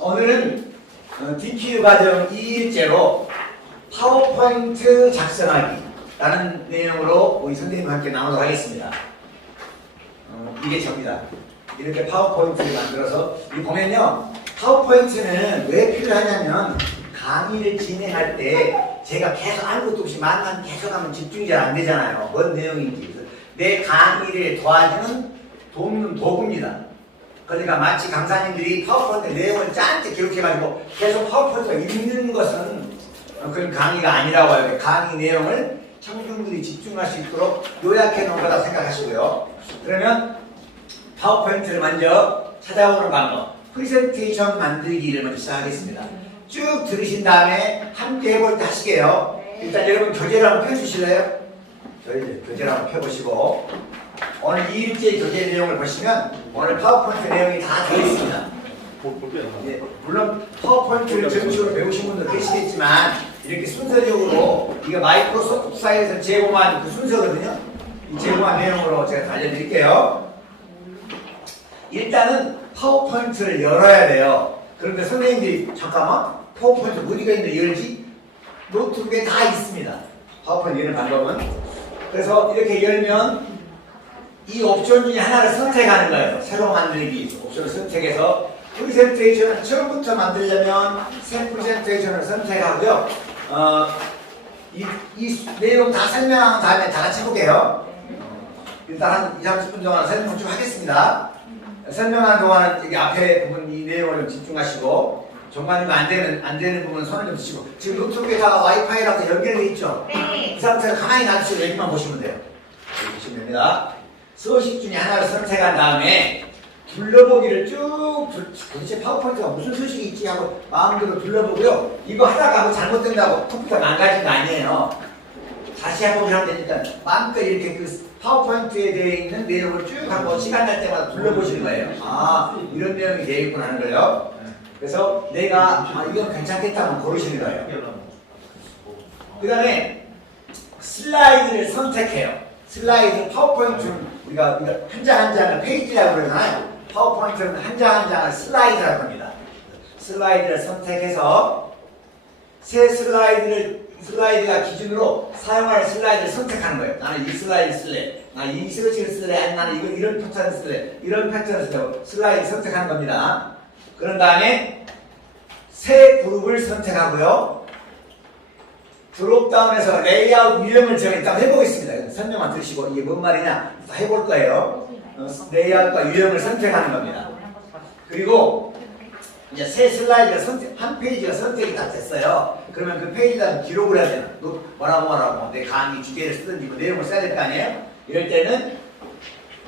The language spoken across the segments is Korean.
오늘은 DQ 과정 2일째로 파워포인트 작성하기라는 내용으로 우리 선생님과 함께 나누도록 하겠습니다. 이게 접니다. 이렇게 파워포인트를 만들어서 이 보면요, 파워포인트는 왜 필요하냐면 강의를 진행할 때 제가 계속 아무것도 없이 말만 계속하면 집중이 잘 안 되잖아요. 뭔 내용인지. 내 강의를 도와주는 돕는 도구입니다. 그러니까 마치 강사님들이 파워포인트 내용을 짠게 기록해가지고 계속 파워포인트가 있는 것은 그런 강의가 아니라고 해요. 강의 내용을 청중들이 집중할 수 있도록 요약해 놓은 거다 생각하시고요. 그러면 파워포인트를 먼저 찾아오는 방법, 프레젠테이션 만들기를 먼저 시작하겠습니다. 쭉 들으신 다음에 함께 해볼 때 하시게요. 일단 여러분 교재를 한번 펴주실래요? 저희 교재를 한번 펴보시고 오늘 2일째 교재 내용을 보시면 오늘 파워포인트 내용이 다 들어있습니다. 예, 물론 파워포인트를 전식으로 배우신 분도 계시겠지만 이렇게 순서적으로 이게 마이크로소프트사에서 제공한 그 순서거든요. 이 제공한 내용으로 제가 알려드릴게요. 일단은 파워포인트를 열어야 돼요. 그런데 선생님들이 잠깐만 파워포인트 어디가 있는데 열지? 노트북에 다 있습니다. 파워포인트 여는 방법은. 그래서 이렇게 열면 이 옵션 중에 하나를 선택하는 거예요. 새로 만들기 옵션을 선택해서 프레젠테이션을 처음부터 만들려면 새 프레젠테이션을 선택하고요. 이 내용 다 설명한 다음에 다 같이 해볼게요. 일단 한 20-30분 동안 설명 좀 하겠습니다. 설명하는 동안은 여기 앞에 부분 이 내용을 좀 집중하시고 중간중간 안 되는 부분 손을 좀 드시고 지금 노트북에다가 와이파이라고 연결되어 있죠? 네. 이 상태로 가만히 놔두시고 여기만 보시면 돼요. 여기 보시면 됩니다. 서식 중에 하나를 선택한 다음에 둘러보기를 쭉 도대체 파워포인트가 무슨 소식이 있지 하고 마음대로 둘러보고요. 이거 하다가 뭐 잘못된다고 컴퓨터 망가진 거 아니에요. 다시 한번 하면 되니까 마음껏 이렇게 그 파워포인트에 되어 있는 내용을 쭉 한번 시간 날 때마다 둘러보시는 거예요. 아, 이런 내용이 되어 있구나 하는 거예요. 그래서 내가 이건 괜찮겠다 하면 고르시는 거예요. 그 다음에 슬라이드를 선택해요. 슬라이드 파워포인트는 우리가 한 장 한 장을 페이지라고 그러잖아요. 파워포인트는 한 장 한 장을 슬라이드라고 합니다. 슬라이드를 선택해서 새 슬라이드가 기준으로 사용할 슬라이드를 선택하는 거예요. 나는 이 슬라이드 쓸래. 나는 이 스러치를 쓸래. 아니 나는 이런 패턴을 쓸래. 이런 패턴을 쓸래. 슬라이드 선택하는 겁니다. 그런 다음에 새 그룹을 선택하고요. 드롭다운에서 레이아웃 유형을 제가 일단 해보겠습니다. 설명만 들으시고 이게 뭔 말이냐 해볼 거예요. 레이아웃과 유형을 선택하는 겁니다. 그리고 이제 새 슬라이드가 한 페이지가 선택이 다 됐어요. 그러면 그 페이지에다 기록을 해야 돼요. 뭐라고 내 강의 주제를 쓰든지 뭐 내용을 써야 될 거 아니에요? 이럴 때는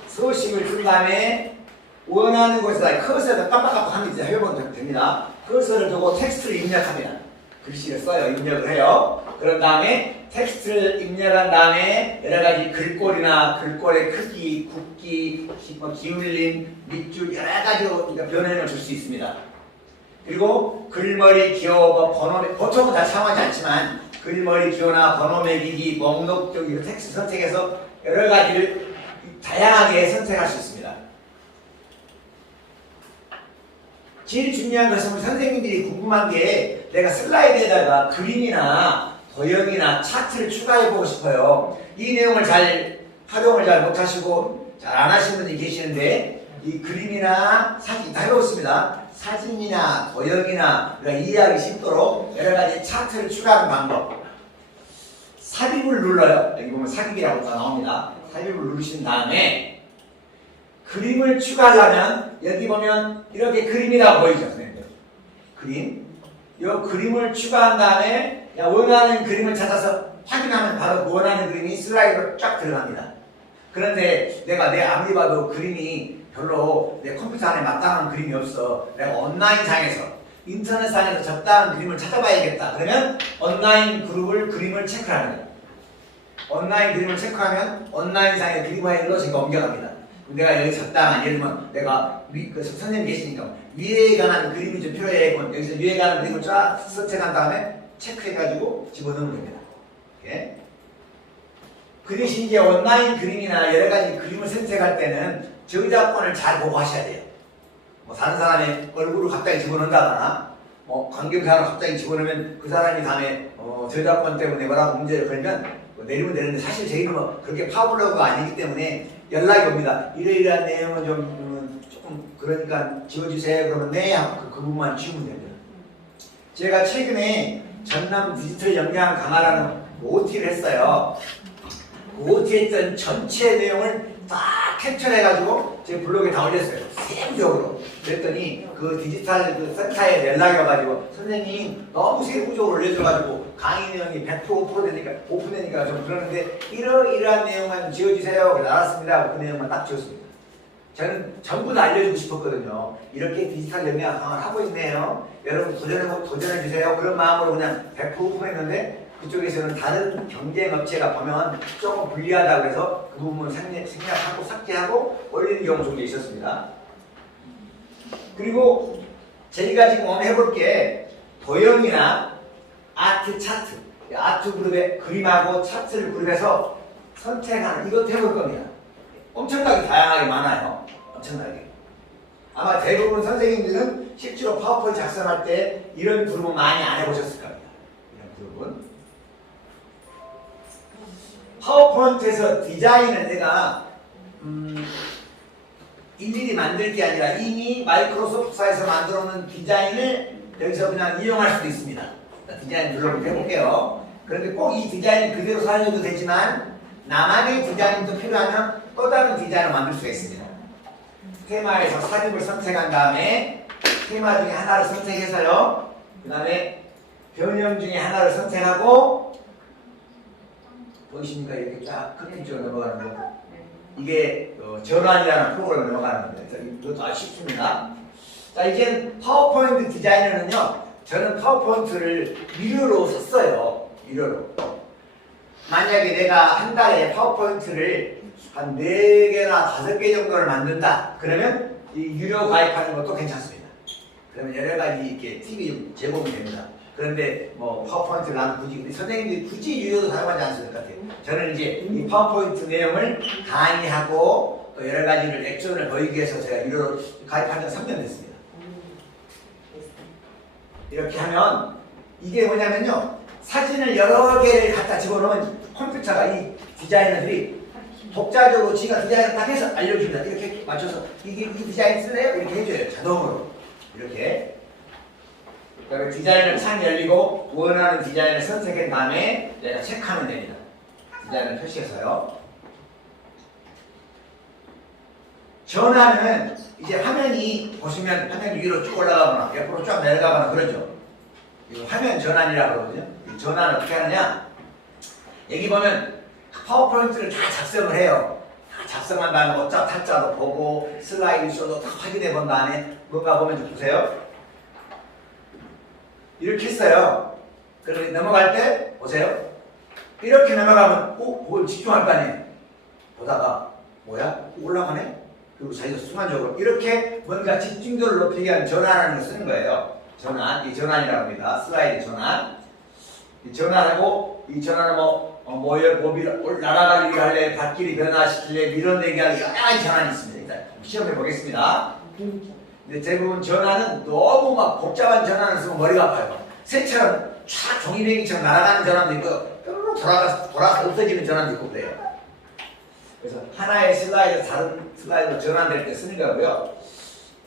서식을 쓴 다음에 원하는 곳에다 커서를 깜빡깜빡 하면 해보면 됩니다. 커서를 두고 텍스트를 입력합니다. 글씨를 써요. 입력을 해요. 그런 다음에 텍스트를 입력한 다음에 여러 가지 글꼴이나 글꼴의 크기, 굵기, 기울림, 밑줄 여러 가지로 변형을 줄 수 있습니다. 그리고 글머리 기호, 번호, 보통은 다 참하지 않지만 글머리 기호나 번호 매기기, 목록 쪽 텍스트 선택해서 여러 가지를 다양하게 선택할 수 있습니다. 제일 중요한 것은 우리 선생님들이 궁금한 게 내가 슬라이드에다가 그림이나 도형이나 차트를 추가해보고 싶어요. 이 내용을 활용을 잘 못하시고 잘 안 하시는 분이 계시는데 이 그림이나 사진 다 해보겠습니다. 사진이나 도형이나 우리가 이해하기 쉽도록 여러 가지 차트를 추가하는 방법. 삽입을 눌러요. 여기 보면 삽입이라고 나옵니다. 삽입을 누르신 다음에 그림을 추가하려면 여기 보면 이렇게 그림이라고 보이죠, 선생님들. 그림. 이 그림을 추가한 다음에 원하는 그림을 찾아서 확인하면 바로 원하는 그림이 슬라이드로 쫙 들어갑니다. 그런데 내가 아무리 봐도 그림이 별로 내 컴퓨터 안에 마땅한 그림이 없어. 내가 온라인상에서 인터넷상에서 적당한 그림을 찾아봐야겠다. 그러면 온라인 그림을 체크하는 거예요. 온라인 그림을 체크하면 온라인상의 그림 파일로 제가 옮겨갑니다. 내가 여기 적당한, 예를 들면 내가 선생님 계시니까 위에 관한 그림이 좀 필요해. 여기서 위에 관한 그림을 쫙 선택한 다음에 체크해가지고 집어넣으면 됩니다. 이렇게. 그 대신 이제 온라인 그림이나 여러 가지 그림을 선택할 때는 저작권을 잘 보고 하셔야 돼요. 뭐 다른 사람의 얼굴을 갑자기 집어넣는다거나 관계사를 갑자기 집어넣으면 그 사람이 다음에 저작권 때문에 뭐라고 문제를 걸면 내리면 되는데 사실 저희는 뭐 그렇게 파블로그가 아니기 때문에 연락이 옵니다. 이러이러한 내용은 좀 조금 그러니까 지워주세요. 그러면 네 하고 그 부분만 지우면 됩니다. 제가 최근에 전남 디지털 역량 강화라는 OT를 했어요. 그 OT 했던 전체 내용을 다 캡처해가지고 제 블로그에 다 올렸어요. 세부적으로. 그랬더니 그 디지털 그 센터에 연락이 와가지고 선생님 너무 세부적으로 올려줘가지고 강의 내용이 100% 오픈되니까 좀 그러는데 이러이러한 내용만 지워주세요. 그래서 알았습니다. 그 내용만 딱 지웠습니다. 저는 전부 다 알려주고 싶었거든요. 이렇게 디지털 역량 강화를 하고 있네요. 여러분 도전해주세요. 그런 마음으로 그냥 100% 오픈했는데 그쪽에서는 다른 경쟁업체가 보면 조금 불리하다고 해서 그 부분을 생략하고 삭제하고 올리는 경우 종종 있었습니다. 그리고 저희가 지금 오늘 해볼 게 도형이나 아트 차트, 아트 그룹의 그림하고 차트를 그룹해서 선택하는 이것도 해볼 겁니다. 엄청나게 다양하게 많아요. 엄청나게. 아마 대부분 선생님들은 실제로 파워포인트 작성할 때 이런 그룹은 많이 안 해보셨을 겁니다. 이런 그룹은. 파워포인트에서 디자인을 내가 일일이 만들 게 아니라 이미 마이크로소프트사에서 만들어 놓은 디자인을 여기서 그냥 이용할 수도 있습니다. 디자인 눌러보고 해볼게요. 그런데 꼭 이 디자인 그대로 사용해도 되지만 나만의 디자인도 필요하면 또 다른 디자인을 만들 수가 있습니다. 테마에서 삽입을 선택한 다음에 테마 중에 하나를 선택해서요. 그 다음에 변형 중에 하나를 선택하고 보이십니까? 이렇게 쫙 커튼 쪽으로 넘어가는 거. 이게 전환이라는 프로그램을 넘어가는 건데 이것도 아주 쉽습니다. 자, 이제 파워포인트 디자이너는요. 저는 파워포인트를 유료로 샀어요. 유료로. 만약에 내가 한 달에 파워포인트를 한 4개나 5개 정도를 만든다. 그러면 이 유료 가입하는 것도 괜찮습니다. 그러면 여러 가지 이렇게 팁이 제공이 됩니다. 그런데 뭐 파워포인트를 나는 굳이 선생님들이 굳이 유료도 사용하지 않을 것 같아요. 저는 이제 이 파워포인트 내용을 강의하고 또 여러 가지를 액션을 보이기 위해서 제가 유료로 가입한 지 3년 됐습니다. 이렇게 하면 이게 뭐냐면요. 사진을 여러 개를 갖다 집어넣으면 컴퓨터가 이 디자이너들이 독자적으로 지가 디자인을 딱 해서 알려줍니다. 이렇게 맞춰서 이 디자인 쓸래요? 이렇게 해줘요. 자동으로. 이렇게. 그다음에 디자인을 창이 열리고 원하는 디자인을 선택한 다음에 내가 체크하면 됩니다. 디자인을 표시해서요. 전환은 이제 화면이 보시면 화면 위로 쭉 올라가거나 옆으로 쫙 내려가거나 그러죠. 이거 화면 전환이라고 그러거든요. 이 전환을 어떻게 하느냐? 여기 보면 파워포인트를 다 작성을 해요. 다 작성한 다음에 어짜 탈자도 보고 슬라이드 쇼도 다 확인해 본 다음에 뭔가 보면 좀 보세요. 이렇게 했어요. 그런데 넘어갈 때 보세요. 이렇게 넘어가면 그걸 집중할 거 아니에요. 보다가 뭐야? 올라가네? 그리고 자기가 순간적으로 이렇게 뭔가 집중도를 높이기 위한 전환하는 걸 쓰는 거예요. 전환, 이 전환이라고 합니다. 슬라이드 전환. 이 전환하고 이 전환은 날아가기를 할래, 밭길이 변화시킬래, 밀어내기 할래, 여러 가지 전환이 있습니다. 일단 시험해 보겠습니다. 근데 대부분 전환은 너무 막 복잡한 전환을 쓰면 머리가 아파요. 새처럼 쫙 종이뱅이처럼 날아가는 전환도 있고 뾰로록 돌아서 없어지는 전환도 있고 그래요. 그래서 하나의 슬라이드 다른 슬라이드로 전환될 때 쓰는 거고요.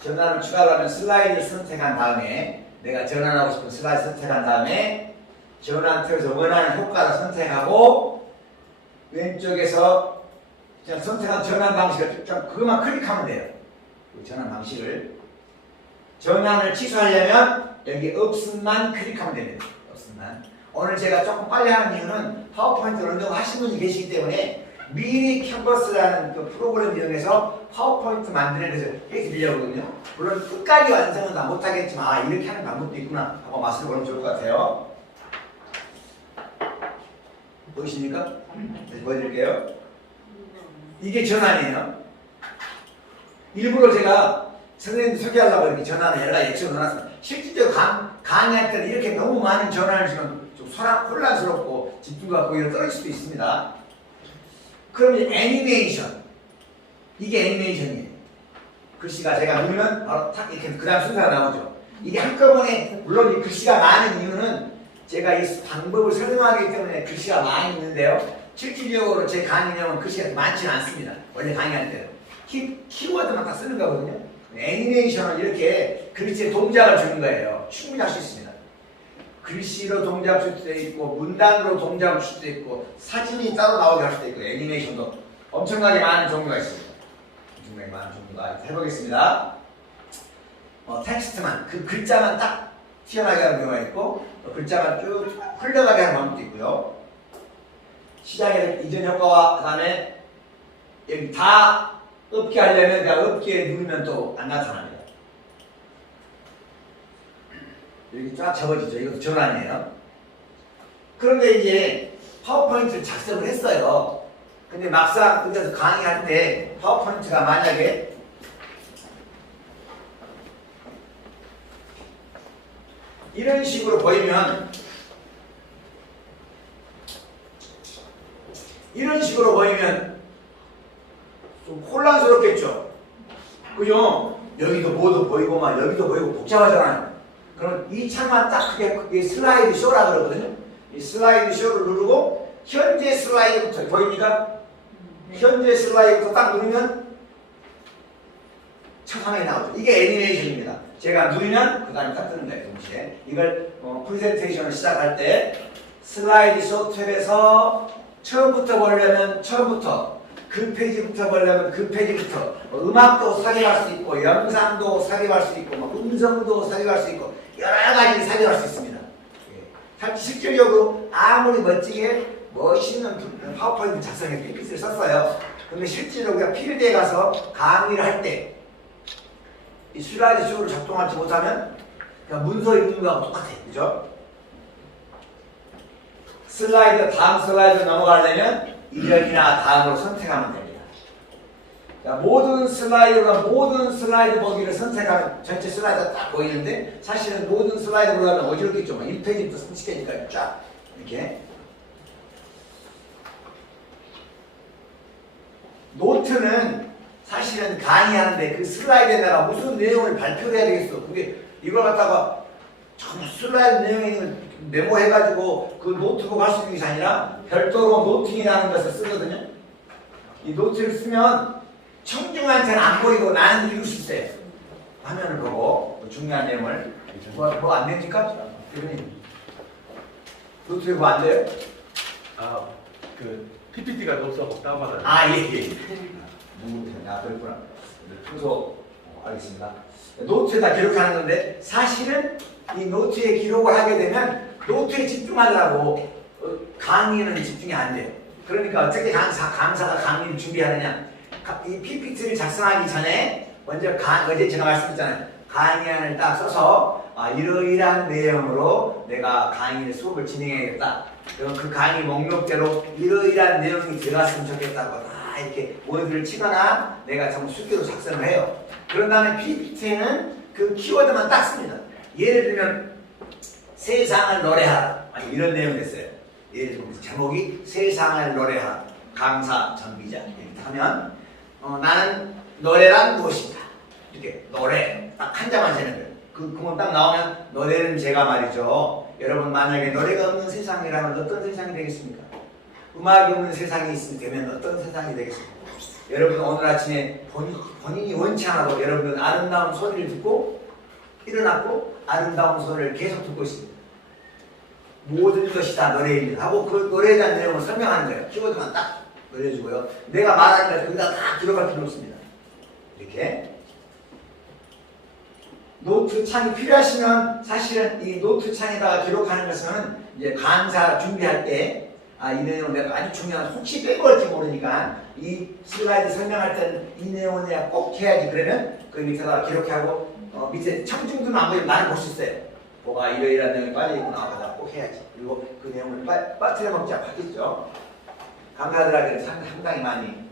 전환을 추가하려면 슬라이드를 선택한 다음에 내가 전환하고 싶은 슬라이드 선택한 다음에 전환 틀에서 원하는 효과를 선택하고 왼쪽에서 그냥 선택한 전환 방식을 좀 그것만 클릭하면 돼요. 그 전환 방식을 전환을 취소하려면 여기 없음만 클릭하면 됩니다. 없음만. 오늘 제가 조금 빨리 하는 이유는 파워포인트를 운동 하신 분이 계시기 때문에 미리 캔버스라는 그 프로그램 이용해서 파워포인트 만드는 데서 해드리려거든요. 물론 끝까지 완성은 다 못하겠지만 이렇게 하는 방법도 있구나 하고 맛을 보면 좋을 것 같아요. 보이십니까? 다시 보여드릴게요. 이게 전환이에요. 일부러 제가 선생님들 소개하려고 이렇게 전환을 여러 가지 액션을 넣어놨습니다. 실질적으로 강의할 때는 이렇게 너무 많은 전환을 주면 좀 혼란스럽고 집중과 고의로 떨어질 수도 있습니다. 그럼 이제 애니메이션. 이게 애니메이션이에요. 글씨가 제가 누르면 바로 탁 이렇게 그 다음 순서가 나오죠. 이게 한꺼번에 물론 이 글씨가 많은 이유는 제가 이 방법을 설명하기 때문에 글씨가 많이 있는데요. 실질적으로 제 강의 내용은 글씨가 많지는 않습니다. 원래 강의할 때요. 키워드만 딱 쓰는 거거든요. 애니메이션은 이렇게 글씨에 동작을 주는 거예요. 충분히 할 수 있습니다. 글씨로 동작 줄 수도 있고 문단으로 동작을 줄 수도 있고 사진이 따로 나오게 할 수도 있고 애니메이션도 엄청나게 많은 종류가 있습니다. 엄청나게 많은 종류가 해보겠습니다. 텍스트만 그 글자만 딱 튀어나게 하는 경우가 있고 글자만 쭉 흘러가게 하는 방법도 있고요. 시작에 이전 효과와 그 다음에 여기 다 없게 하려면 그냥 없게 누르면 또 안 나타납니다. 여기 쫙 접어지죠. 이것도 전환이에요. 그런데 이제 파워포인트를 작성을 했어요. 근데 막상 그래서 강의할 때 파워포인트가 만약에 이런 식으로 보이면 좀 혼란스럽겠죠. 그죠? 여기도 뭐도 보이고 막 여기도 보이고 복잡하잖아요. 그럼 이 창만 딱 그게 슬라이드 쇼라 그러거든요. 이 슬라이드 쇼를 누르고 현재 슬라이드부터 보입니까? 현재 슬라이드부터 딱 누르면 첫 화면이 나오죠. 이게 애니메이션입니다. 제가 누르면 그 다음에 딱 뜨는 거예요. 동시에 이걸 프레젠테이션을 시작할 때 슬라이드 쇼 탭에서 처음부터 보려면 처음부터 그 페이지부터 보려면 그 페이지부터 음악도 삽입할 수 있고 영상도 삽입할 수 있고 음성도 삽입할 수 있고 여러 가지 삽입할 수 있습니다. 사실 실질적으로 아무리 멋있는 파워포인트 작성에 PPT를 썼어요. 근데 실제로 우리가 필드에 가서 강의를 할 때 이 슬라이드 쇼를 작동하지 못하면 그냥 문서 읽는 거하고 똑같아요. 그죠? 다음 슬라이드 넘어가려면 이전이나 다음으로 선택하면 됩니다. 자, 모든 슬라이드 보기를 선택하면 전체 슬라이드가 딱 보이는데 사실은 모든 슬라이드 보려면 어지럽겠죠. 1페이지부터 30페이지까지 쫙 이렇게. 노트는 사실은 강의하는데 그 슬라이드에다가 무슨 내용을 발표를 해야 되겠어. 그게 이걸 갖다가 전부 슬라이드 내용을 메모해가지고 그 노트북 할 수 있는 것이 아니라 별도로 노팅이라는 것을 쓰거든요. 이 노트를 쓰면 청중한테는 안 보이고 나는 읽을 수 있어요. 화면을 보고 중요한 내용을 뭐 안 됩니까? 대표님 노트에 뭐 안 돼요? 그 PPT가 노트하고 다운받아요. 예. 그렇구나. 평소 알겠습니다. 노트에다 기록하는 건데 사실은 이 노트에 기록을 하게 되면 노트에 집중하느라고 강의는 집중이 안 돼요. 그러니까 어떻게 강사가 강의를 준비하느냐. 이 PPT를 작성하기 전에 먼저 어제 제가 말씀드렸잖아요. 강의안을 딱 써서 이러이러한 내용으로 내가 강의를 수업을 진행해야겠다. 그럼 그 강의 목록대로 이러이러한 내용이 들어갔으면 좋겠다고 다 이렇게 모니터를 치거나 내가 전부 수기로 작성을 해요. 그런 다음에 PPT에는 그 키워드만 딱 씁니다. 예를 들면 세상을 노래하라 이런 내용이 됐어요. 예를 들면 제목이 세상을 노래하라 강사 전비자 이렇게 하면 나는 노래란 무엇인가 이렇게 노래 딱 한 장만 세는 거예요. 그 구멍 딱 나오면 노래는 제가 말이죠. 여러분 만약에 노래가 없는 세상이라면 어떤 세상이 되겠습니까? 음악이 없는 세상이 되면 어떤 세상이 되겠습니까? 여러분 오늘 아침에 본인이 원치 않아도 여러분은 아름다운 소리를 듣고 일어났고 아름다운 소리를 계속 듣고 있습니다. 모든 것이 다 노래입니다 하고 그 노래에 대한 내용을 설명하는 거예요. 키워드만 딱 올려주고요. 내가 말하는 걸 거기다 다 기록할 필요 없습니다. 이렇게 노트 창이 필요하시면 사실은 이 노트 창에다가 기록하는 것은 이제 강사 준비할 때 이 내용은 내가 아주 중요한 혹시 빼먹을지 모르니까 이 슬라이드 설명할 때는 이 내용은 내가 꼭 해야지 그러면 그 밑에다가 기록하고 밑에 청중들은 안 보이면 나는 볼 수 있어요. 뭐가 이러이러한 내용이 빠져있구나 하고 꼭 해야지. 그리고 그 내용을 빠뜨려 먹지 않겠죠. 강사들에게는 상당히 많이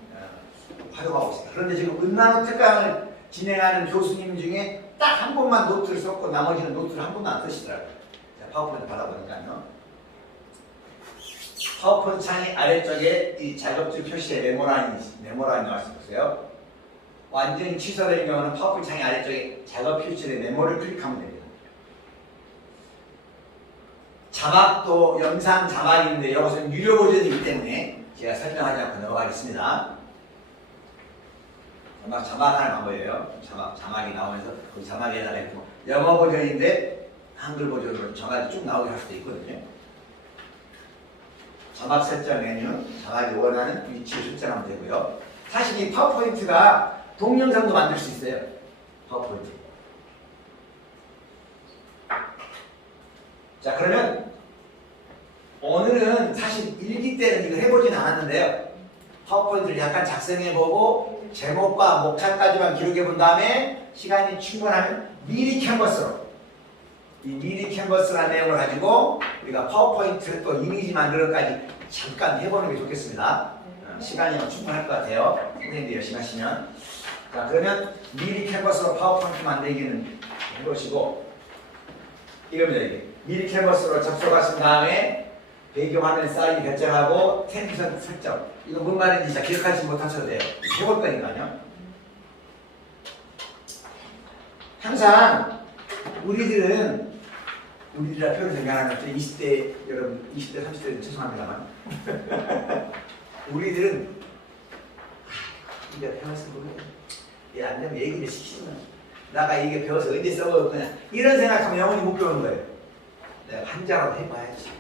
활용하고 있습니다. 그런데 지금 은나노 특강을 진행하는 교수님 중에 딱 한 번만 노트를 썼고 나머지는 노트를 한 번도 안 쓰시더라고요. 파워포인트 받아보니까요. 파워포인트 창의 아래쪽에 이 작업줄 표시에 메모라인이 나와 있어요. 완전히 취소된 경우는 파워포인트 창의 아래쪽에 작업 필출의 메모를 클릭하면 됩니다. 자막도 영상 자막인데 이것은 유료 버전이기 때문에 제가 설명하지 않고 넘어가겠습니다. 자막하는 방법이에요. 자막이 나오면서 그 자막에다가 있고 영어 버전인데 한글 버전으로 자막이 쭉 나오게 할 수도 있거든요. 자막 설정 메뉴, 자막이 원하는 위치를 설정하면 되고요. 사실 이 파워포인트가 동영상도 만들 수 있어요. 파워포인트. 자, 그러면 오늘은 사실 일기 때는 이걸 해보진 않았는데요. 파워포인트를 약간 작성해보고 제목과 목차까지만 기록해본 다음에 시간이 충분하면 미리 캔버스로 이 미리 캔버스라는 내용을 가지고 우리가 파워포인트 또 이미지 만들어까지 잠깐 해보는 게 좋겠습니다. 시간이 충분할 것 같아요. 선생님들 열심히 하시면. 자, 그러면 미리 캔버스로 파워포인트 만들기는 해보시고 이겁니다. 이게 미리 캔버스로 접속하신 다음에 배경화면 사이즈 결정하고 텐션 설정. 이거 뭔 말인지 잘 기억하지 못하셔도 돼요. 해볼 거니까요. 항상 우리들이라 표현 생각하는 20대 여러분 20대 30대는 죄송합니다만 우리들은 이거 배웠으면 모르겠네. 안 되면 얘기를 시키면 나가 이게 배워서 언제 써먹을 거냐 이런 생각하면 영원히 못 배우는 거예요. 내가 한자라도 해봐야지.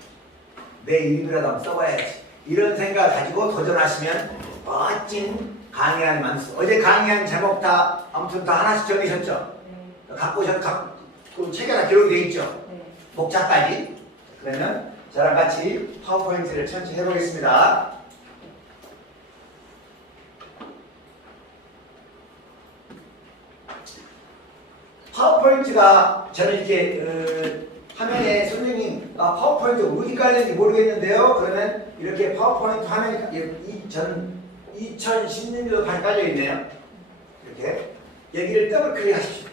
내 이름이라도 한번 써봐야지. 이런 생각 가지고 도전하시면 멋진 강의안을 만들 수. 어제 강의안 제목 다 아무튼 다 하나씩 정리하셨죠? 갖고 그 책에 다 기록이 되어 있죠? 목차까지. 그러면 저랑 같이 파워포인트를 천천히 해보겠습니다. 파워포인트가 저는 이렇게 화면에 선생님 파워포인트 어디 깔렸는지 모르겠는데요. 그러면 이렇게 파워포인트 화면이 저는 2016년도 반 깔려 있네요. 이렇게 여기를 더블 클릭하십시오.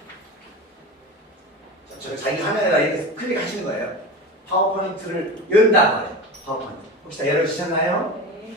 저 자기 화면에다 이렇게 클릭하시는 거예요. 파워포인트를 연다 말이에요. 파워포인트. 혹시 다 열어주셨나요? 네.